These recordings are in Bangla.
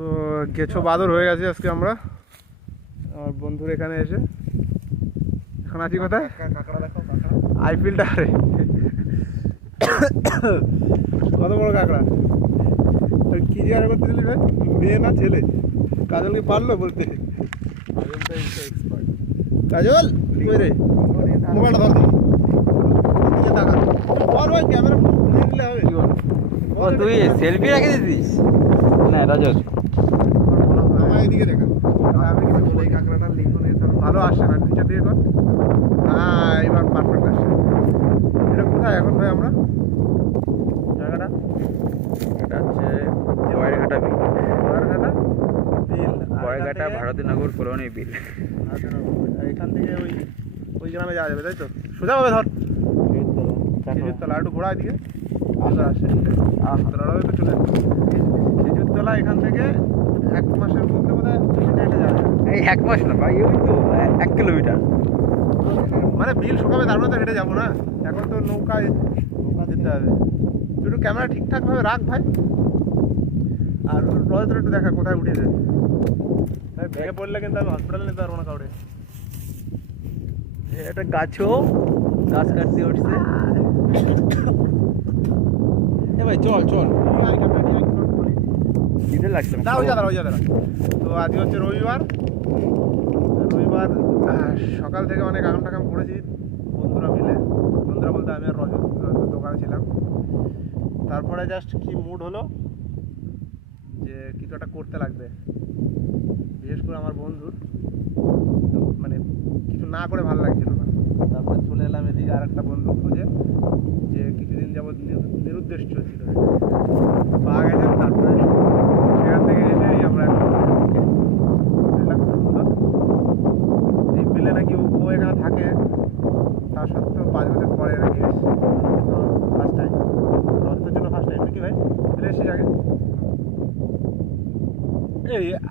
তো গেছো বাদর হয়ে গেছে আজকে আমরা আমার বন্ধুর এখানে এসে। এখন আছি কোথায়? আইপিএল টারে। কত বড় কাঁকড়া! কি জিজ্ঞাসা করতে দিলি ভাই? মেয়ে না ছেলে? কাজলকে পারলো বলতে? কাজল কই রে? মোবাইলটা ধর দিকে টাকা বল ভাই, ক্যামেরা নিয়ে নিলে হবে। ও তুই সেলফি রেখে দিতিস না রাজল? আমার এদিকে দেখা, আমি কিছু বলি। কাঁকড়াটার লিঙ্ক নিয়ে ভালো আসছে না, নিচে দিয়ে কর। হ্যাঁ এবার পারফেক্ট আসছে। এটা কোথায় এখন ভাই আমরা? জায়গাটা এটা হচ্ছে বয়ঘাটা বিল। বয়ঘাটা বিল, বয়ঘাটা ভারতীনগর কলোনি বিল। এখান থেকে ওই গ্রামে যাওয়া যাবে তাই তো? সোজাভাবে ধর। খেজুরতলা একটু ঘোরা এদিকে আসে, খেজুরতলাটাও তো চলে আসবে। খেজুরতলা এখান থেকে 1 মাসের মধ্যে বোধ হয় হেঁটে যাবে। এই 1 মাস না ভাই, ওই তো 1 কিলোমিটার। মানে বিল শুকাবে তারপরে তো হেঁটে যাবো না, এখন তো নৌকায় যেতে হবে। তুই একটু ক্যামেরা ঠিকঠাকভাবে রাখ ভাই। আর রজতটা একটু দেখা কোথায় উঠেছে। ভেঙে পড়লে কিন্তু আমি হসপিটালে নিতে পারবো না কাউরে। এটা গাছও গাছ কাটতে উঠছে। এ ভাই চল চল, খিদে লাগছে। দাঁড়া। তো আজকে হচ্ছে রবিবার। সকাল থেকে অনেক আগাম টাকাম করেছি বন্ধুরা মিলে। বন্ধুরা বলতে আমি আর রজত দোকানে ছিলাম। তারপরে জাস্ট কি মুড হলো যে কিছু একটা করতে লাগবে, বিশেষ করে আমার বন্ধুর। তো মানে কিছু না করে ভালো লাগছিল না। তারপরে চলে এলাম এদিকে আর একটা বন্ধু খুঁজে, যে কিছুদিন যাবৎ নিরুদ্দেশ ছিল, পাওয়া গেছে। তারপরে সেখান থেকে এসে আমরা বিলটা খুব সুন্দর। এই বিলে নাকি ও এখানে থাকে, তার সত্ত্বেও 5 বছর পরে নাকি ফার্স্ট টাইম, রথের জন্য ফার্স্ট টাইম নাকি ভাই? বিলে এসেছিস আগে?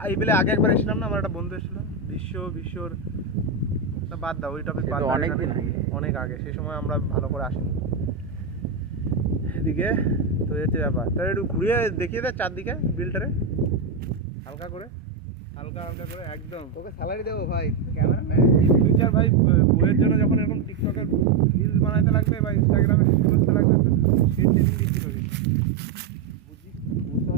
এই বিলে আগে একবার এসেছিলাম না, আমার একটা বন্ধু এসেছিল, বিশ্বর না, বাদ দাও ওই টপিক বাদ দাও। অনেক আগে, সেই সময় আমরা ভালো করে আসিনি এদিকে। তো হচ্ছে ব্যাপার, তাহলে একটু ঘুরিয়ে দেখিয়ে দেয় চারদিকে বিলটারে, হালকা করে একদম। তোকে স্যালারি দেবো ভাই, ক্যামেরা নেই। ফিউচার ভাই বইয়ের জন্য যখন এরকম টিকটকের রিলস বানাতে লাগবে বা ইনস্টাগ্রামে শুট করতে লাগবে, তো সেই ট্রেনিং দিচ্ছি তোকে। বুঝতে